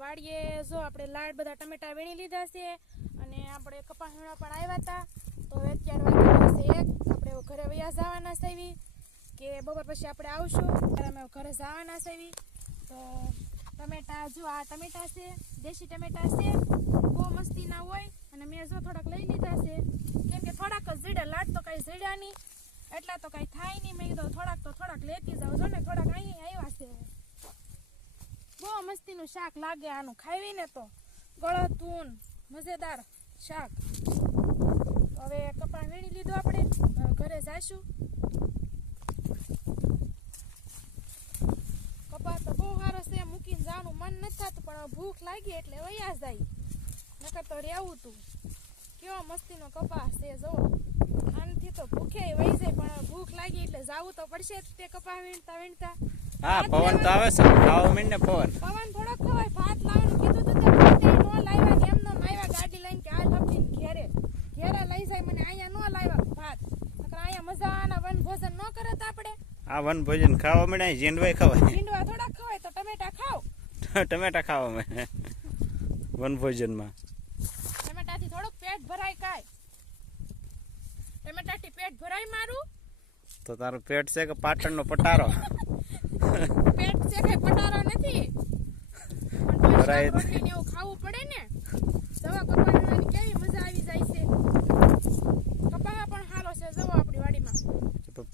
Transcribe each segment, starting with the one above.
વાડીએ જો આપણે લાડ બધા ટમેટા વીણી લીધા છે અને આપણે કપા વીણવા પણ આવ્યા હતા. તો હવે અત્યારે વાગી છે 1. આપણે ઘરે વયા જવાના છે કે બપોર પછી આપણે આવશું ત્યારે અમે ઘરે જવાના છે. તો ટમેટા જો આ ટમેટા છે, દેશી ટમેટા છે, બહુ મસ્તીના હોય અને મેં જો થોડાક લઈ લીધા છે કેમ કે થોડાક જ ઝીડા, લાડ તો કાંઈ ઝીડા નહીં એટલા તો કાંઈ થાય નહીં. મેં કીધું થોડાક લેતી જાવ જો ને, થોડાક અહીં આવ્યા છે. બહુ મસ્તીનું શાક લાગે આનું, ખાવીને તો ગળતું મજેદાર શાક. હવે કપા વીણી લીધું, આપણે ઘરે જઈશું. કપા તો બહુ સારો છે, મૂકીને જવાનું મન નથી થતું પણ ભૂખ લાગી એટલે વયા જાય, નકર તો રહેવું તું. કેવો મસ્તીનો કપા છે જો, આનાથી તો ભૂખે વહી જાય પણ ભૂખ લાગી એટલે જાવું તો પડશે જ તે કપા વીણતા. હા, પવન તો આવે છે, ખાવા માંડ ને પવન થોડો ખવાય. ભાત લાવવાનું કીધું તું તે ભાતે નો લાવ્યા ને એમનો આવ્યા ગાડી લઈને કે આ લપડીને ઘેરે લઈ જાય. મને અહીંયા નો લાવ્યા ભાત, નકર અહીંયા મજાના વન ભોજન ન કરત આપણે. આ વન ભોજન ખાવા માંડ્યા, જીંડવાય ખવાય. જીંડવા થોડા ખવાય તો ટમેટા ખાવ. ટમેટા ખાવા માંડે વન ભોજનમાં. ટમેટાથી થોડુંક પેટ ભરાય કાય? ટમેટાથી પેટ ભરાય મારું? તો તારું પેટ છે કે પાટણનો પટારો? પેટ છે કે પટારો નથી, પણ રોટલી ને એવું ખાવું પડે ને. દવા કપાડવાની કેવી મજા આવી જાય છે. કપા પણ હાલો છે જવો આપણી વાડીમાં.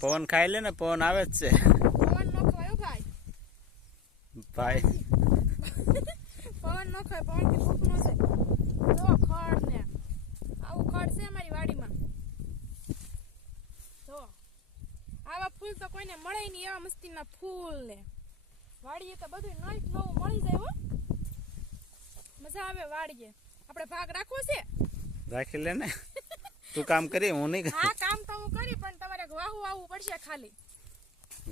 પવન ખાઈ લે ને, પવન આવે જ છે. પવન નો ખવાય ભાઈ. પવન નો ખવાય, પવન થી ભૂખ નો છે. જો ખડ ને આવું ખડ છે અમારી વાડીમાં. જો આવા ફૂલ તો કોઈને મળે નહીં, એવા મસ્તીના ફૂલ ને વાડીએ તો બધું નવું મળી જાય હો. મજા આવે વાડીએ. આપણે ભાગ રાખવો છે? રાખી લે ને, તું કામ કરી, હું નહીં. હા, કામ તો હું કરી પણ તમારે વાહુ આવવું પડશે ખાલી.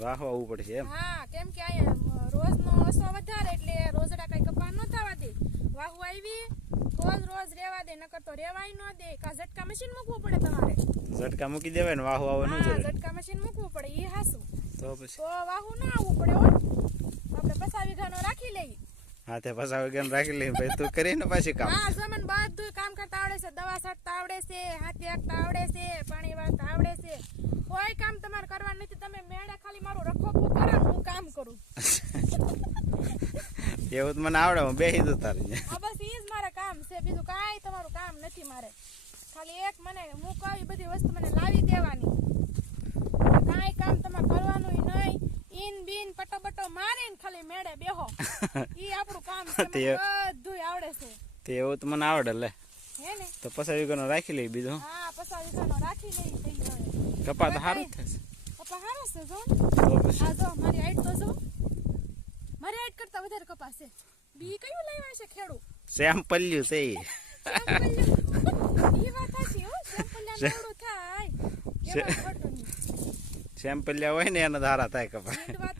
વાહવા આવવું પડશે એમ? હા, કેમ કે અહીંયા રોજનો ઓછો વધારે એટલે રોજડા કઈ કપા ન થવા દે. વાહુ આવી રોજ રેવા દે, નકર તો રેવાય ન દે. કા ઝટકા મશીન મૂકવું પડે તમારે. ઝટકા મૂકી દેવાય ને, વાહુ આવે ન જોઈએ. ઝટકા મશીન મૂકવું પડે, એ હાસું. તો પછી તો વાહુ ના આવવું પડે હો. આપણે 50 વીઘાનો રાખી લઈએ. હા, તે 50 વીઘાનો રાખી લઈએ ભાઈ. તું કરીને પાછી કામ. હા, જમન બધું કામ કરતા આવડે છે. દવા છાંટતા આવડે છે, હાથી હાંકતા આવડે છે, પાણી વાળતા આવડે છે. કોઈ કામ તમારે કરવાનું નથી. તમે મેળે ખાલી મારું રખોપું કરો, હું કામ કરું. એવું તો મને આવડે, હું બેસી દઉં તારી. હા, બસ ઈ જ મારે કામ છે, બીજું કાંઈ તમારું કામ નથી મારે. ખાલી એક મને હું કહું બધી વસ્તુ મને લાવી દેવાની. કાંઈ કામ તમારે કરવાનું નહીં. ઈન બીન પટો બટો મારીને ખાલી મેળે બેહો, ઈ આપણું કામ છે. બધું આવડે છે. તે એવું તો મને આવડે લે. હે ને? તો 50 વીઘાનો રાખી લઈ બીજું. હા, 50 વીઘાનો રાખી લઈ. કપા તો સારું જ થશે. કપા સારો છે જો. તો પછી આ જો મારી હાઈટ તો જો, મારી હાઈટ કરતા વધારે કપા છે. બી કયું લાવ્યા છે ખેડૂ? સેમ્પલ્યું છે ઈ. ઈ વાત સાચી હો, સેમ્પલ્યા નવડું થાય. એમાં ખોટું નહીં. સેમ્પલ્યા હોય ને એનો ધારા થાય કપા. જીંડવા